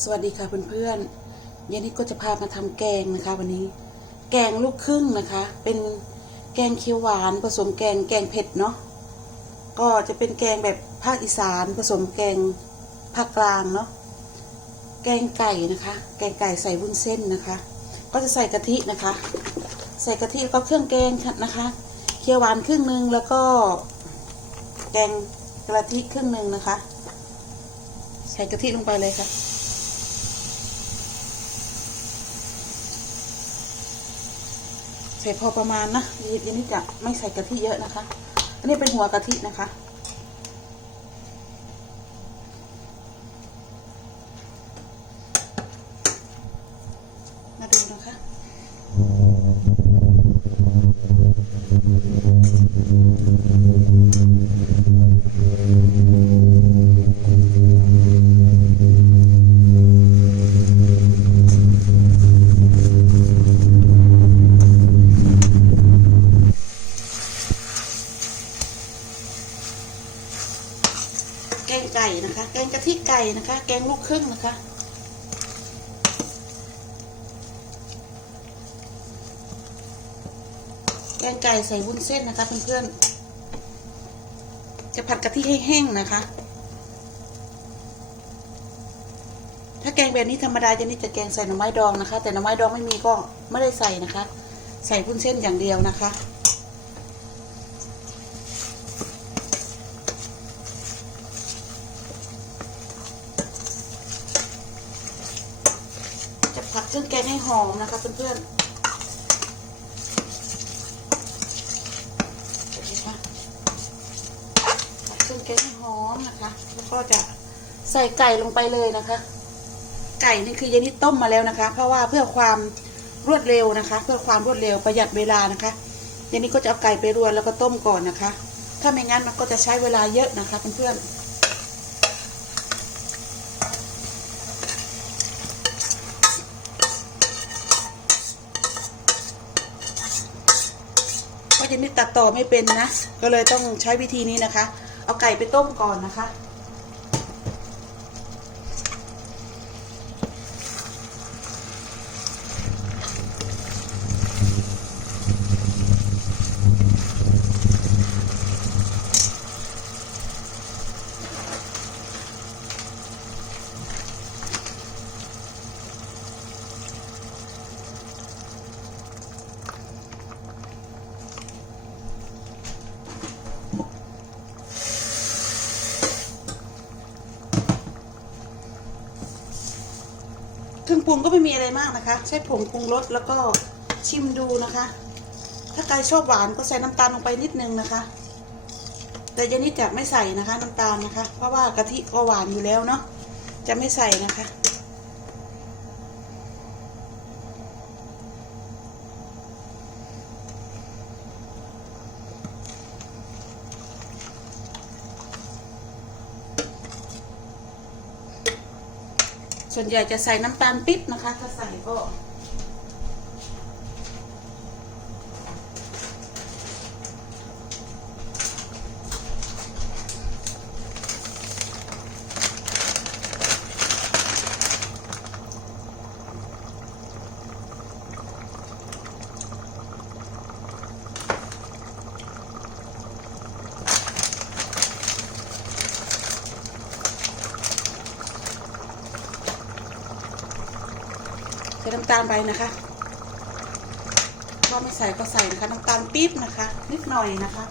สวัสดีค่ะเพื่อนๆเย็นนี้ก็จะพามาทำแกงนะคะ วันนี้ แกงลูกครึ่งนะคะ เป็นแกงเขียวหวานผสมแกงแกงเผ็ดเนาะ ก็จะเป็นแกงแบบภาคอีสาน ผสมแกงภาคกลางเนาะ แกงไก่นะคะ แกงไก่ใส่วุ้นเส้นนะคะ ก็จะใส่กะทินะคะ ใส่กะทิก็เครื่องแกงนะคะเขียวหวานครึ่งหนึ่งแล้วก็แกงกะทิครึ่งหนึ่งนะคะ ใส่กะทิลงไปเลยค่ะ ใส่พอประมาณนะเยันนี้จะไม่ใส่กะทิเยอะนะคะ อันนี้เป็นหัวกะทินะคะ ไก่นะคะ แกงกะทิไก่นะคะ แกงลูกครึ่งนะคะ แกงไก่ใส่วุ้นเส้นนะคะเพื่อนๆ จะผัดกะทิให้แห้งนะคะ ถ้าแกงแบบนี้ธรรมดาจะนี่จะแกงใส่หน่อไม้ดองนะคะ แต่หน่อไม้ดองไม่มีก็ไม่ได้ใส่นะคะ ใส่วุ้นเส้นอย่างเดียวนะคะ จะผัด เครื่องแกงให้หอมนะคะเพื่อนๆเห็นไหมคะผัดเครื่องแกงให้หอมนะคะ แล้วก็จะใส่ไก่ลงไปเลยนะคะ ไก่นี่คือเยนนี่ต้มมาแล้วนะคะ เพราะว่าเพื่อความรวดเร็วนะคะ เพื่อความรวดเร็วประหยัดเวลานะคะเยนนี่ก็จะเอาไก่ไปรวนแล้วก็ต้มก่อนนะคะ ถ้าไม่งั้นมันก็จะใช้เวลาเยอะนะคะเพื่อนๆ เพราะเจนนี่ตัดต่อไม่เป็นนะ ก็เลยต้องใช้วิธีนี้นะคะ เอาไก่ไปต้มก่อนนะคะ เครื่องปรุงก็ไม่มีอะไรมากนะคะ ใช้ผงปรุงรสแล้วก็ชิมดูนะคะ ถ้าใครชอบหวานก็ใส่น้ำตาลลงไปนิดนึงนะคะ แต่เยนนี่จะไม่ใส่นะคะ น้ำตาลนะคะ เพราะว่ากะทิก็หวานอยู่แล้วเนาะจะไม่ใส่นะคะ ส่วนใหญ่จะใส่น้ำตาลปิ๊บนะคะ ถ้าใส่ก็ น้ำตาลไปนะคะก็ไม่ใส่ก็ใส่นะคะน้ำตาลปี๊บนะคะ นิดหน่อยนะคะ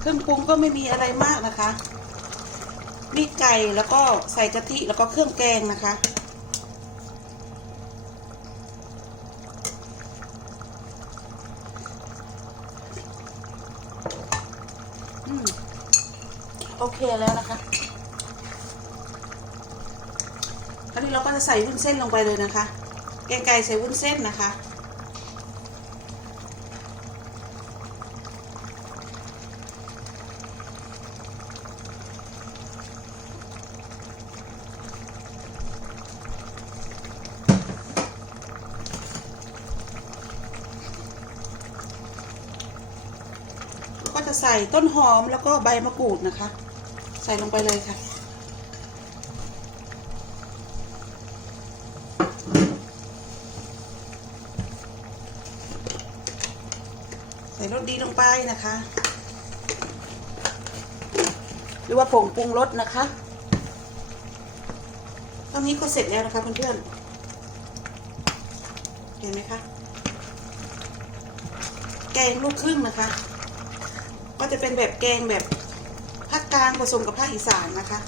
เครื่องปรุงก็ไม่มีอะไรมากนะคะ มีไก่แล้วก็ใส่กะทิแล้วก็เครื่องแกงนะคะอืมโอเคแล้วนะคะคราวนี้เราก็จะใส่วุ้นเส้นลงไปเลยนะคะ แกงไก่ใส่วุ้นเส้นนะคะ ใส่ต้นหอมแล้วก็ใบมะกรูดนะคะ ใส่ลงไปเลยค่ะ ใส่รสดีลงไปนะคะ หรือว่าผงปรุงรสนะคะตอนนี้ก็เสร็จแล้วนะคะเพื่อนๆเห็นไหมคะแกงลูกครึ่งนะคะ ก็จะเป็นแบบแกงแบบภาคกลางผสมกับภาคอีสานนะคะ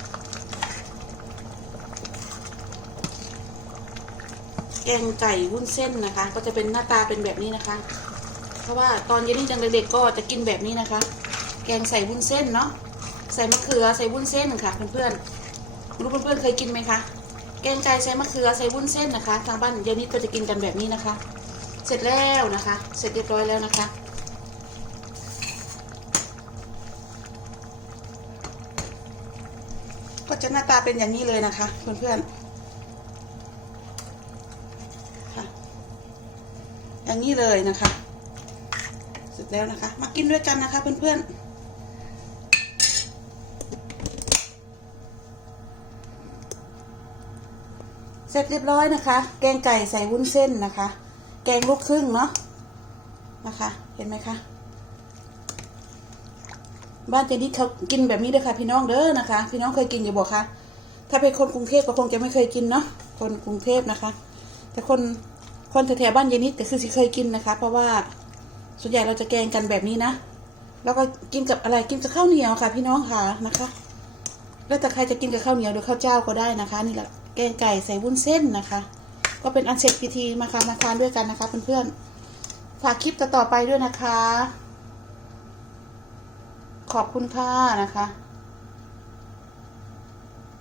แกงไก่วุ้นเส้นนะคะ ก็จะเป็นหน้าตาเป็นแบบนี้นะคะ เพราะว่าตอนเย็นนี่จังเด็กๆก็จะกินแบบนี้นะคะ แกงใส่วุ้นเส้นเนาะใส่มะเขือใส่วุ้นเส้นค่ะเพื่อนๆรู้เพื่อนๆเคยกินไหมคะแกงไก่ใส่มะเขือใส่วุ้นเส้นนะคะ ทางบ้านเย็นนี้ก็จะกินกันแบบนี้นะคะ เสร็จแล้วนะคะ เสร็จเรียบร้อยแล้วนะคะ ก็จะหน้าตาเป็นอย่างนี้เลยนะคะเพื่อนๆค่ะ อย่างนี้เลยนะคะเสร็จแล้วนะคะ มากินด้วยกันนะคะเพื่อนๆเสร็จเรียบร้อยนะคะ แกงไก่ใส่วุ้นเส้นนะคะ แกงลูกครึ่งเนาะนะคะ เห็นไหมคะ บ้านเจนิดเขากินแบบนี้เด้อค่ะ พี่น้องเด้อนะคะ พี่น้องเคยกินอยู่บอกคะถ้าเป็นคนกรุงเทพก็คงจะไม่เคยกินเนาะคนกรุงเทพนะคะ แต่คนคนแถวๆบ้านเจนิดแต่คือสิเคยกินนะคะ เพราะว่าส่วนใหญ่เราจะแกงกันแบบนี้นะ แล้วก็กินกับอะไรกินกับข้าวเหนียวค่ะ พี่น้องค่ะนะคะ แล้วแต่ใครจะกินกับข้าวเหนียวหรือข้าวเจ้าก็ได้นะคะ นี่แหละแกงไก่ใส่วุ้นเส้นนะคะ ก็เป็นอันเสร็จพิธีมาค่ะมาทานด้วยกันนะคะเพื่อนๆฝากคลิปต่อๆไปด้วยนะคะ ขอบคุณค่ะนะคะ